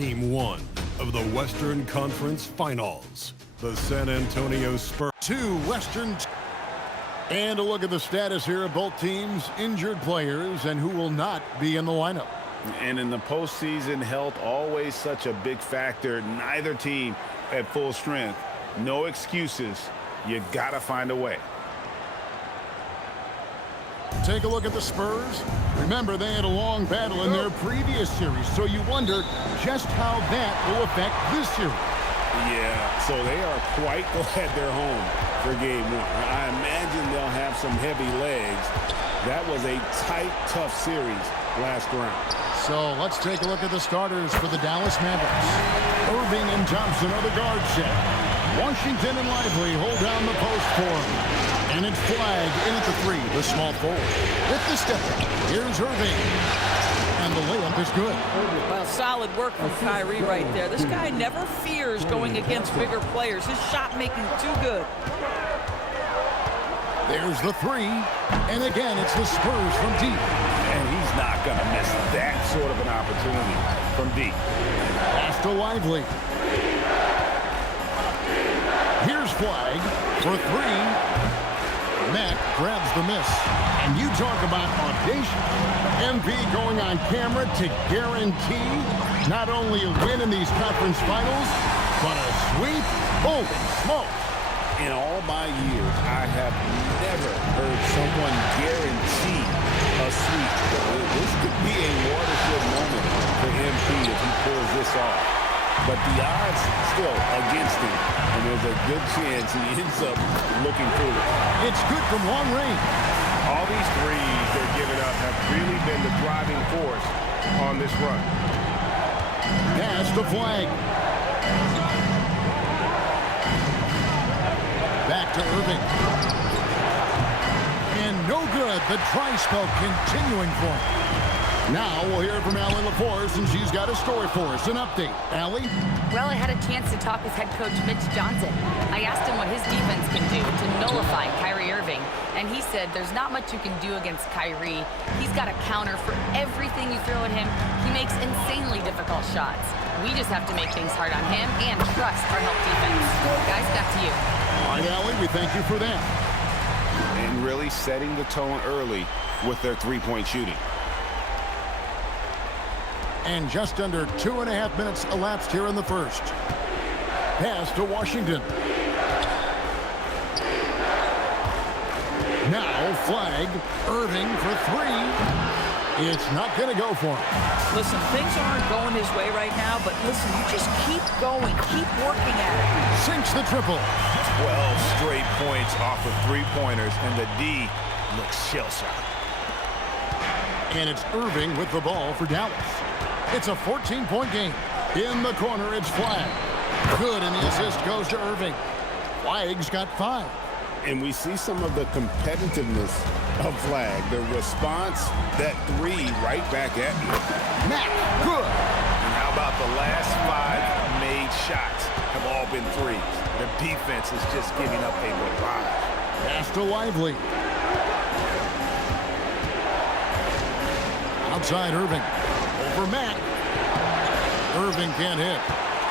Game 1 of the Western Conference Finals. The San Antonio Spurs. Two Western. And a look at the status here of both teams' injured players and who will not be in the lineup. And in the postseason, health always such a big factor. Neither team at full strength. No excuses. You got to find a way. Take a look at the Spurs. Remember, they had a long battle in their previous series, so you wonder just how that will affect this series. Yeah, so they are quite glad they're home for Game 1. I imagine they'll have some heavy legs. That was a tight, tough series last round. So let's take a look at the starters for the Dallas Mavericks. Irving and Thompson are the guard set. Washington and Lively hold down the post for him. And it's Flag in at the three, the small forward. With the step back, here's Irving. And the layup is good. Well, solid work from Kyrie right there. This guy never fears going against bigger players. His shot making too good. There's the three. And again, it's the Spurs from deep. And he's not going to miss that sort of an opportunity from deep. Pass to Lively. Here's Flag for three. Matt grabs the miss. And you talk about audacious. MV going on camera to guarantee not only a win in these conference finals, but a sweep. Holy smokes. In all my years, I have never heard someone guarantee a sweep. This could be a watershed moment for MP if he pulls this off. But the odds still against him, and there's a good chance he ends up looking foolish. It's good from long range. All these threes they're giving up have really been the driving force on this run. Pass to Flag. Back to Irving. And no good. The dry spell continuing for him. Now we'll hear from Allie LaForce, and she's got a story for us. An update. Allie? Well, I had a chance to talk with head coach Mitch Johnson. I asked him what his defense can do to nullify Kyrie Irving, and he said there's not much you can do against Kyrie. He's got a counter for everything you throw at him. He makes insanely difficult shots. We just have to make things hard on him and trust our help defense. Guys, back to you. All right, Allie, we thank you for that. And really setting the tone early with their three-point shooting. And just under 2.5 minutes elapsed here in the first. Pass to Washington. Now Flag. Irving for three. It's not going to go for him. Listen, things aren't going his way right now, but listen, you just keep going. Keep working at it. Sinks the triple. 12 straight points off of three-pointers, and the D looks shell-shocked. And it's Irving with the ball for Dallas. It's a 14-point game. In the corner, it's Flag. Good, and the assist goes to Irving. Flag's got 5. And we see some of the competitiveness of Flag. The response, that three right back at you. Matt, good. And how about the last 5 made shots have all been threes. The defense is just giving up a barrage. Pass to Lively. Outside Irving. Over Matt. Irving can't hit.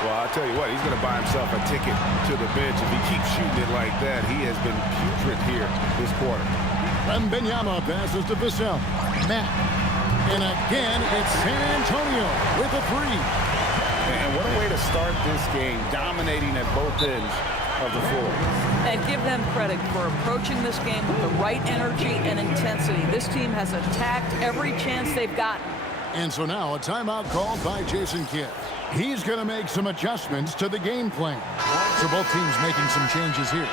Well, I'll tell you what, he's going to buy himself a ticket to the bench. If he keeps shooting it like that, he has been putrid here this quarter. Wembanyama passes to Vassell. Matt. And again, it's San Antonio with a three. And what a way to start this game, dominating at both ends of the floor. And give them credit for approaching this game with the right energy and intensity. This team has attacked every chance they've gotten. And so now a timeout called by Jason Kidd. He's going to make some adjustments to the game plan. So both teams making some changes here.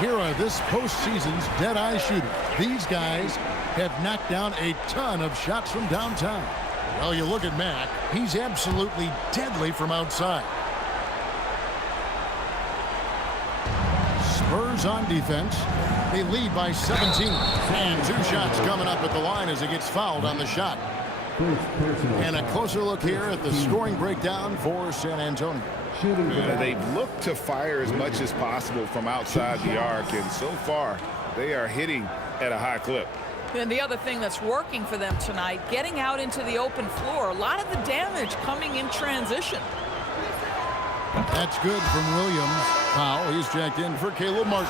Here are this postseason's dead-eye shooters. These guys have knocked down a ton of shots from downtown. Well, you look at Mack. He's absolutely deadly from outside. Spurs on defense. They lead by 17. And 2 shots coming up at the line as he gets fouled on the shot. And a closer look here at the scoring breakdown for San Antonio. They've looked to fire as much as possible from outside the arc, and so far they are hitting at a high clip. And the other thing that's working for them tonight, getting out into the open floor. A lot of the damage coming in transition. That's good from Williams. Powell, he's checked in for Caleb Martin.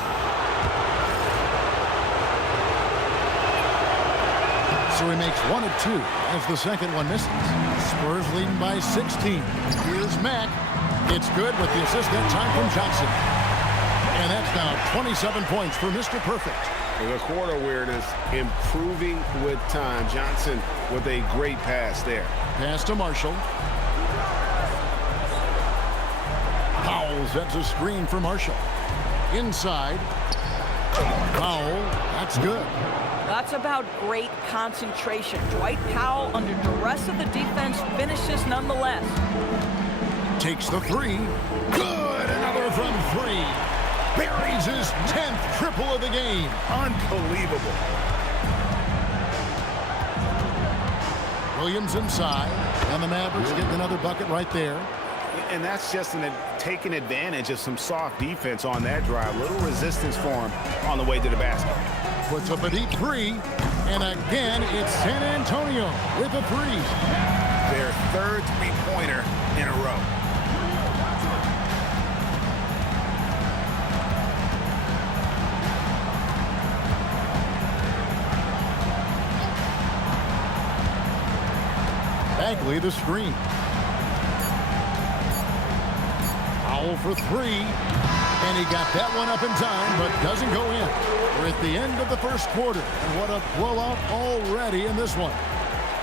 So he makes 1 of 2 as the second one misses. Spurs leading by 16. Here's Mack. It's good with the assist that time from Johnson. And that's now 27 points for Mr. Perfect. The court awareness improving with time. Johnson with a great pass there. Pass to Marshall. Powell sets a screen for Marshall. Inside. Powell, that's good. That's about great concentration. Dwight Powell, under duress of the defense, finishes nonetheless. Takes the three. Good! Another from 3. Buries his 10th triple of the game. Unbelievable. Williams inside. And the Mavericks getting another bucket right there. And that's just taking advantage of some soft defense on that drive. Little resistance for him on the way to the basket. Puts up a deep 3. And again, it's San Antonio with a 3. Their third three-pointer in a row. Bagley the screen. Powell for 3. And he got that one up in time, but doesn't go in. We're at the end of the first quarter. And what a blowout already in this one.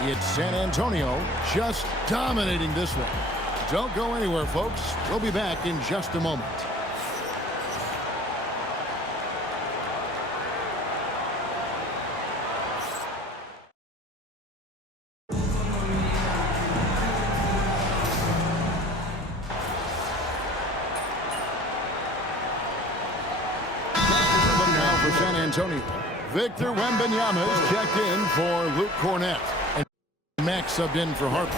It's San Antonio just dominating this one. Don't go anywhere, folks. We'll be back in just a moment. San Antonio. Victor Wembanyama is checked in for Luke Cornett. And Max subbed in for Harper.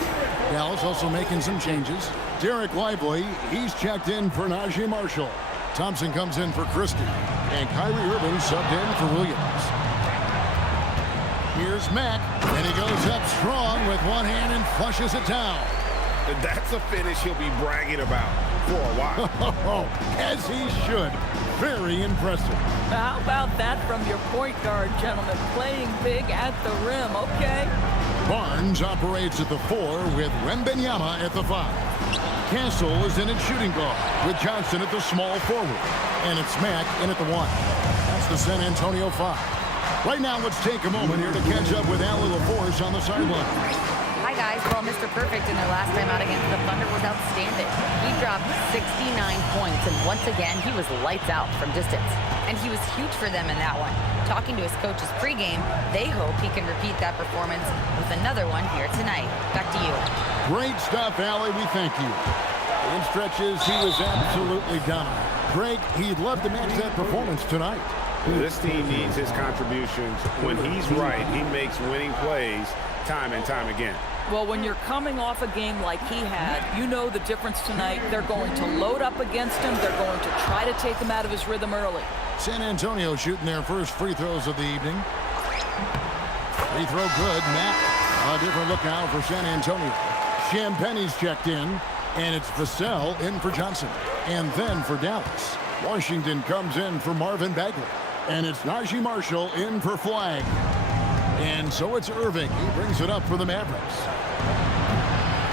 Dallas also making some changes. Derek Lively, he's checked in for Najee Marshall. Thompson comes in for Christie. And Kyrie Irving subbed in for Williams. Here's Mack. And he goes up strong with one hand and flushes it down. That's a finish he'll be bragging about for a while. As he should. Very impressive. How about that from your point guard, gentlemen? Playing big at the rim, okay? Barnes operates at the 4 with Wembanyama at the 5. Castle is in at shooting guard with Johnson at the small forward. And it's Mack in at the 1. That's the San Antonio 5. Right now, let's take a moment here to catch up with Allie LaForce on the sideline. Hi, guys. Well, Mr. Perfect in their last time out against the Thunder was outstanding. He dropped 69 points, and once again, he was lights out from distance. And he was huge for them in that one. Talking to his coaches pregame, they hope he can repeat that performance with another one here tonight. Back to you. Great stuff, Allie. We thank you. In stretches, he was absolutely dominant. Greg, he'd love to match that performance tonight. This team needs his contributions. When he's right, he makes winning plays time and time again. Well, when you're coming off a game like he had, you know the difference tonight. They're going to load up against him. They're going to try to take him out of his rhythm early. San Antonio shooting their first free throws of the evening. Free throw good. Matt, a different look now for San Antonio. Champagne's checked in, and it's Vassell in for Johnson. And then for Dallas, Washington comes in for Marvin Bagley. And it's Najee Marshall in for Flag. And so it's Irving. He brings it up for the Mavericks.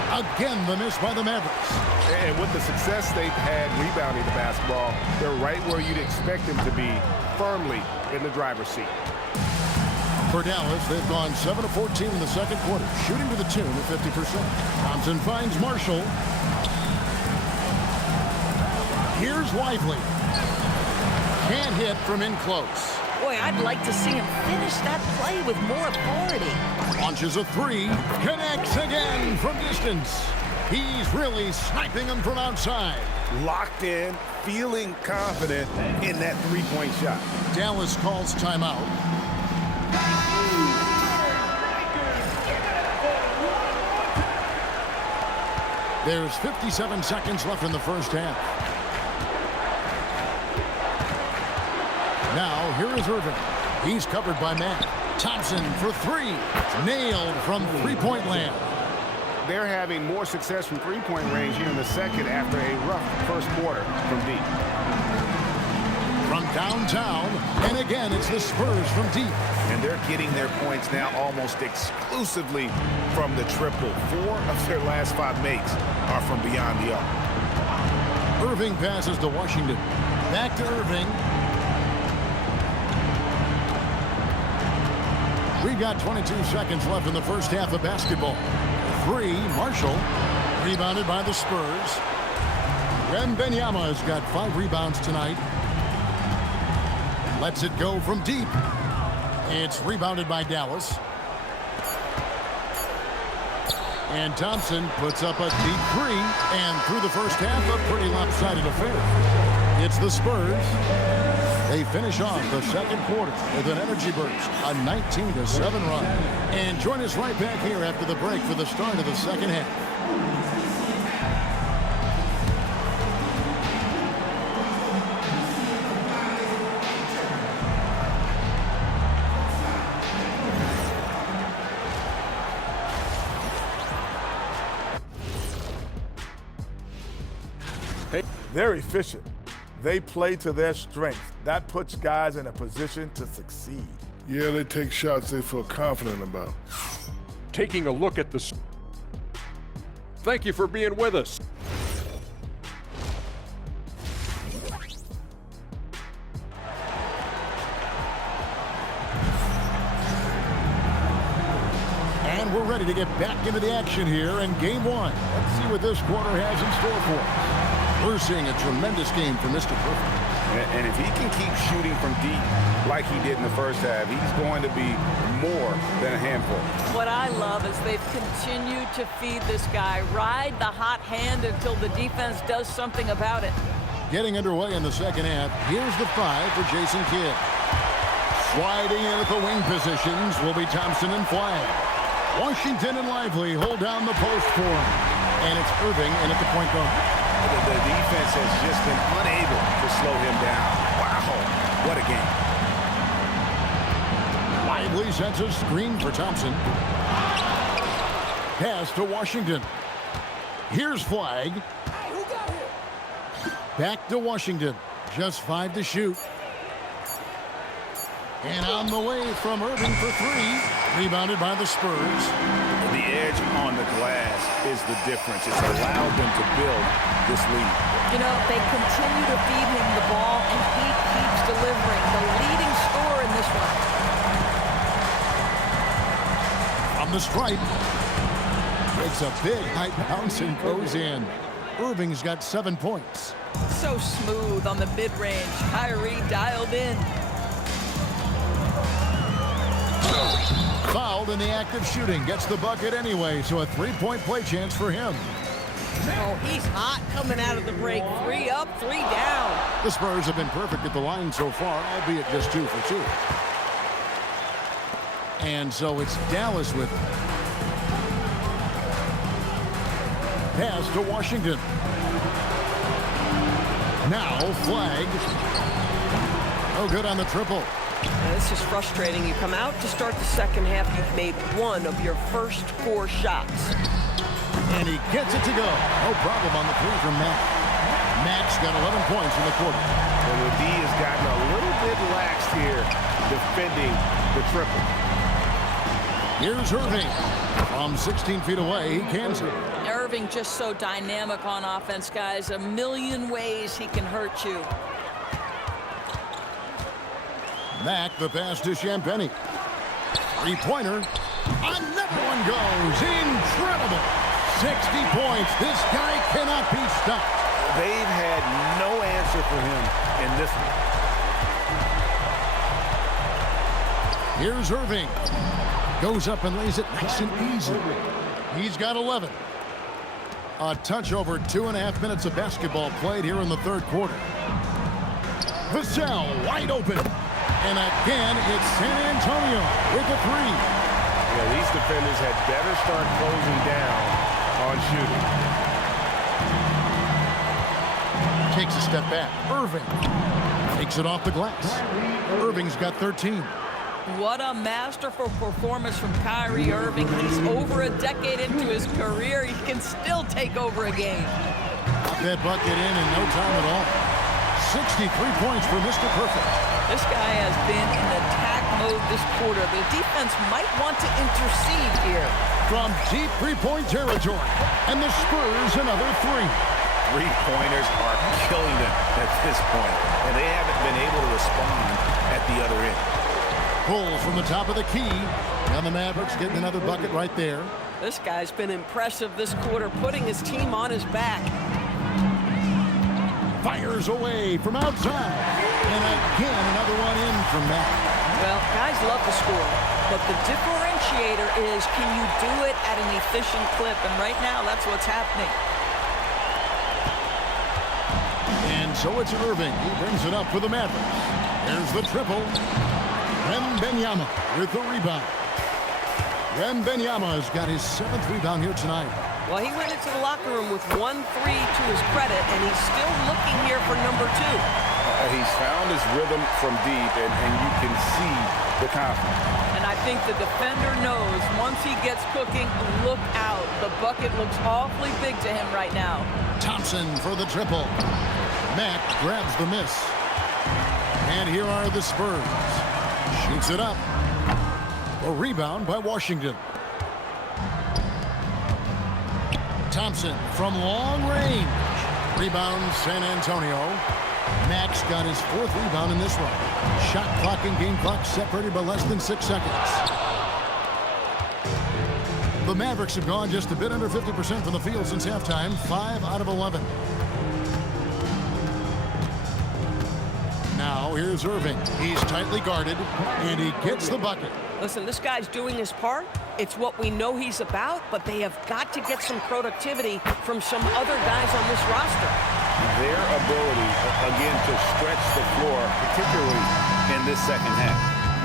Again, the miss by the Mavericks. And with the success they've had rebounding the basketball, they're right where you'd expect them to be, firmly in the driver's seat. For Dallas, they've gone 7 of 14 in the second quarter, shooting to the tune of 50%. Thompson finds Marshall. Here's Lively. Can't hit from in close. Boy, I'd like to see him finish that play with more authority. Launches a 3, connects again from distance. He's really sniping them from outside. Locked in, feeling confident in that three-point shot. Dallas calls timeout. There's 57 seconds left in the first half. Now, here is Irving. He's covered by Matt. Thompson for three. Nailed from three-point land. They're having more success from three-point range here in the second after a rough first quarter from deep. From downtown, and again, it's the Spurs from deep. And they're getting their points now almost exclusively from the triple. 4 of their last 5 makes are from beyond the arc. Irving passes to Washington. Back to Irving. We've got 22 seconds left in the first half of basketball. 3, Marshall. Rebounded by the Spurs. Wembanyama has got 5 rebounds tonight. Lets it go from deep. It's rebounded by Dallas. And Thompson puts up a deep 3. And through the first half, a pretty lopsided affair. It's the Spurs. They finish off the second quarter with an energy burst, a 19-7 run. And join us right back here after the break for the start of the second half. They're efficient. They play to their strength. That puts guys in a position to succeed. Yeah, they take shots they feel confident about. Taking a look at the... Thank you for being with us. And we're ready to get back into the action here in game 1. Let's see what this quarter has in store for us. We're seeing a tremendous game from Mr. Perfect. And if he can keep shooting from deep like he did in the first half, he's going to be more than a handful. What I love is they've continued to feed this guy. Ride the hot hand until the defense does something about it. Getting underway in the second half, here's the 5 for Jason Kidd. Sliding in at the wing positions will be Thompson and Flagg. Washington and Lively hold down the post for him. And it's Irving in at the point guard. The defense has just been unable to slow him down. Wow, what a game. Lively sets a screen for Thompson. Pass to Washington. Here's Flagg. Back to Washington. Just 5 to shoot. And on the way from Irving for 3. Rebounded by the Spurs. The edge on the glass is the difference. It's allowed them to build this lead. You know, they continue to feed him the ball, and he keeps delivering. The leading scorer in this one. From the stripe. Takes a big high bounce and goes in. Irving's got 7 points. So smooth on the mid-range. Kyrie dialed in. Fouled in the act of shooting. Gets the bucket anyway, so a 3-point play chance for him. Oh, he's hot coming out of the break. 3 up, 3 down. The Spurs have been perfect at the line so far, albeit just 2 for 2. And so it's Dallas with it. Pass to Washington. Now Flagg. No good on the triple. Now, this is frustrating. You come out to start the second half, you've made 1 of your first 4 shots. And he gets it to go. No problem on the 3 from Mack. Mack's got 11 points in the quarter. And the D has gotten a little bit lax here defending the triple. Here's Irving. From 16 feet away, he cans it. Irving just so dynamic on offense, guys. A million ways he can hurt you. Mack, the pass to Champagnie. 3-pointer. Another one goes. Incredible. 60 points. This guy cannot be stopped. They've had no answer for him in this one. Here's Irving. Goes up and lays it nice and easy. He's got 11. A touch over 2.5 minutes of basketball played here in the third quarter. Vassell wide open. And again, it's San Antonio with a 3. Yeah, these defenders had better start closing down on shooting. Takes a step back. Irving takes it off the glass. Irving's got 13. What a masterful performance from Kyrie Irving. He's over a decade into his career. He can still take over a game. That bucket in no time at all. 63 points for Mr. Perfect. This guy has been in attack mode this quarter. The defense might want to intercede here. From deep three-point territory. And the Spurs another three. Three-pointers are killing them at this point, and they haven't been able to respond at the other end. Pull from the top of the key. And the Mavericks getting another bucket right there. This guy's been impressive this quarter, putting his team on his back. Fires away from outside. And again, another one in from Matt. Well, guys love to score, but the differentiator is, can you do it at an efficient clip? And right now, that's what's happening. And so it's Irving. He brings it up for the Mavericks. There's the triple. Wembanyama with the rebound. Wembanyama has got his 7th rebound here tonight. Well, he went into the locker room with 1-3 to his credit, and he's still looking here for number 2. He's found his rhythm from deep, and you can see the confidence. And I think the defender knows once he gets cooking, look out. The bucket looks awfully big to him right now. Thompson for the triple. Mack grabs the miss. And here are the Spurs. Shoots it up. A rebound by Washington. Thompson from long range. Rebound San Antonio. Max got his 4th rebound in this one. Shot clock and game clock separated by less than 6 seconds. The Mavericks have gone just a bit under 50% from the field since halftime. 5 out of 11. Now here's Irving. He's tightly guarded, and he gets the bucket. Listen, this guy's doing his part. It's what we know he's about, but they have got to get some productivity from some other guys on this roster. Their ability, again, to stretch the floor, particularly in this second half.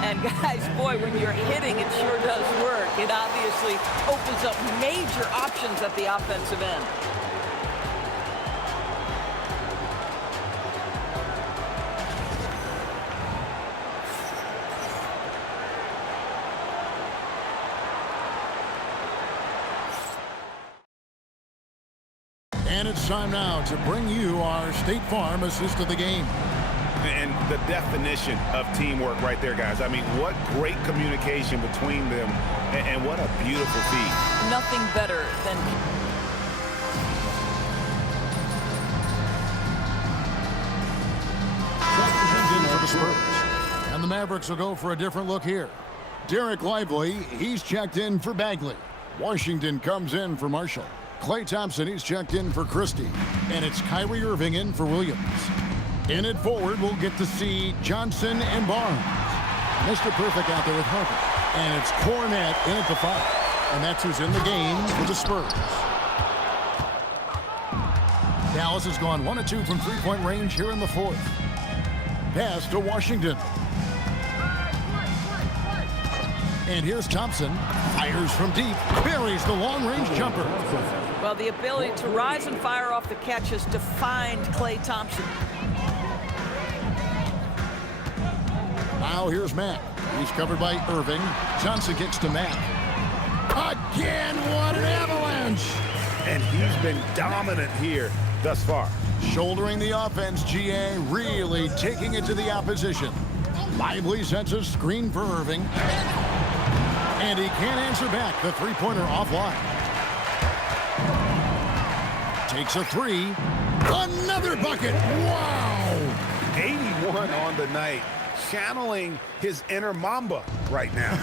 And guys, boy, when you're hitting, it sure does work. It obviously opens up major options at the offensive end. And it's time now to bring you our State Farm assist of the game. And the definition of teamwork right there, guys. I mean, what great communication between them, and what a beautiful feat. Nothing better than... For the Spurs. And the Mavericks will go for a different look here. Derek Lively, he's checked in for Bagley. Washington comes in for Marshall. Klay Thompson, he's checked in for Christie. And it's Kyrie Irving in for Williams. In it forward, we'll get to see Johnson and Barnes. Mr. Perfect out there with Harper. And it's Cornette in at the 5. And that's who's in the game for the Spurs. Dallas has gone 1 of 2 from three-point range here in the 4th. Pass to Washington. And here's Thompson. Fires from deep. Buries the long-range jumper. Well, the ability to rise and fire off the catch has defined Klay Thompson. Now here's Mack. He's covered by Irving. Johnson kicks to Mack. Again, what an avalanche! And he's been dominant here thus far. Shouldering the offense, GA really taking it to the opposition. Lively sets a screen for Irving. And he can't answer back. The three-pointer offline. Takes a 3. Another bucket. Wow! 81 on the night. Channeling his inner Mamba right now.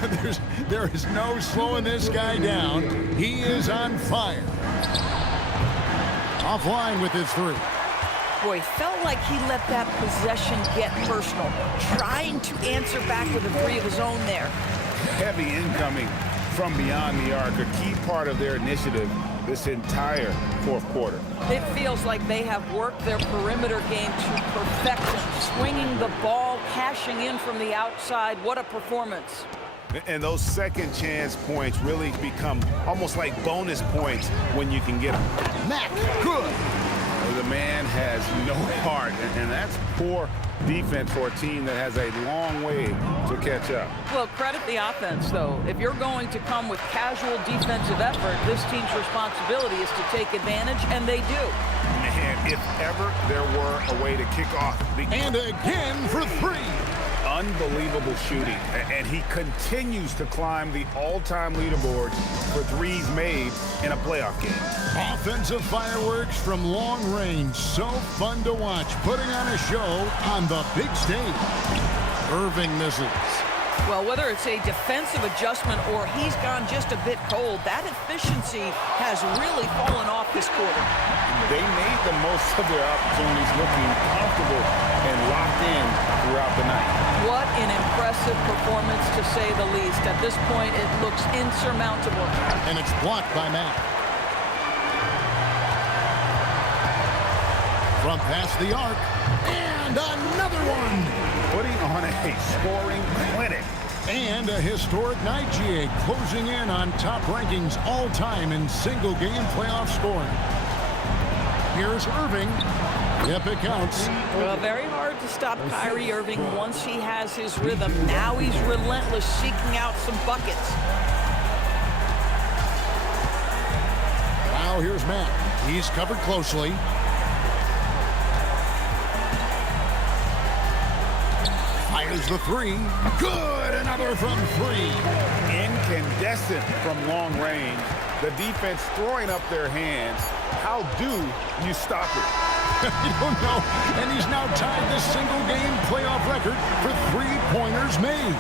There is no slowing this guy down. He is on fire. Offline with his 3. Boy, felt like he let that possession get personal. Trying to answer back with a 3 of his own there. Heavy incoming from beyond the arc, a key part of their initiative this entire 4th quarter. It feels like they have worked their perimeter game to perfection. Swinging the ball, cashing in from the outside. What a performance. And those second chance points really become almost like bonus points when you can get them. Mack, good. The man has no heart, and that's poor defense for a team that has a long way to catch up. Well, credit the offense, though. If you're going to come with casual defensive effort, this team's responsibility is to take advantage, and they do. Man, if ever there were a way to kick off the... And again for three. Unbelievable shooting, and he continues to climb the all-time leaderboard for threes made in a playoff game. Offensive fireworks from long range. So fun to watch, putting on a show on the big stage. Irving misses. Well, whether it's a defensive adjustment or he's gone just a bit cold, that efficiency has really fallen off this quarter. They made the most of their opportunities, looking comfortable and locked in throughout the night. What an impressive performance, to say the least. At this point, it looks insurmountable. And it's blocked by Matt. From past the arc. And another one. Putting on a scoring clinic. And a historic night, GA, closing in on top rankings all-time in single-game playoff scoring. Here's Irving. Yep, it counts. Well, very hard to stop Kyrie Irving once he has his rhythm. Now he's relentless, seeking out some buckets. Now here's Matt. He's covered closely. Fires the three. Good! Another from three. Incandescent from long range. The defense throwing up their hands. How do you stop it? I don't know. And he's now tied this single-game playoff record for three-pointers made.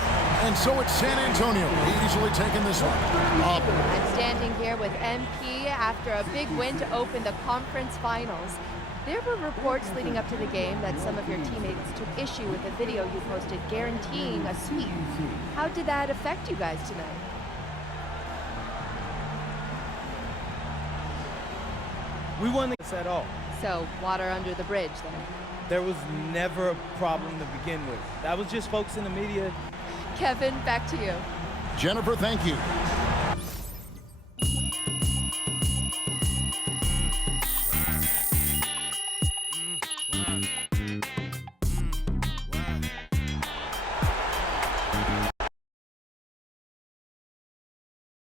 And so it's San Antonio easily taking this one. I'm standing here with MP after a big win to open the conference finals. There were reports leading up to the game that some of your teammates took issue with a video you posted guaranteeing a sweep. How did that affect you guys tonight? We won this at all. So, water under the bridge, then? There was never a problem to begin with. That was just folks in the media. Kevin, back to you. Jennifer, thank you.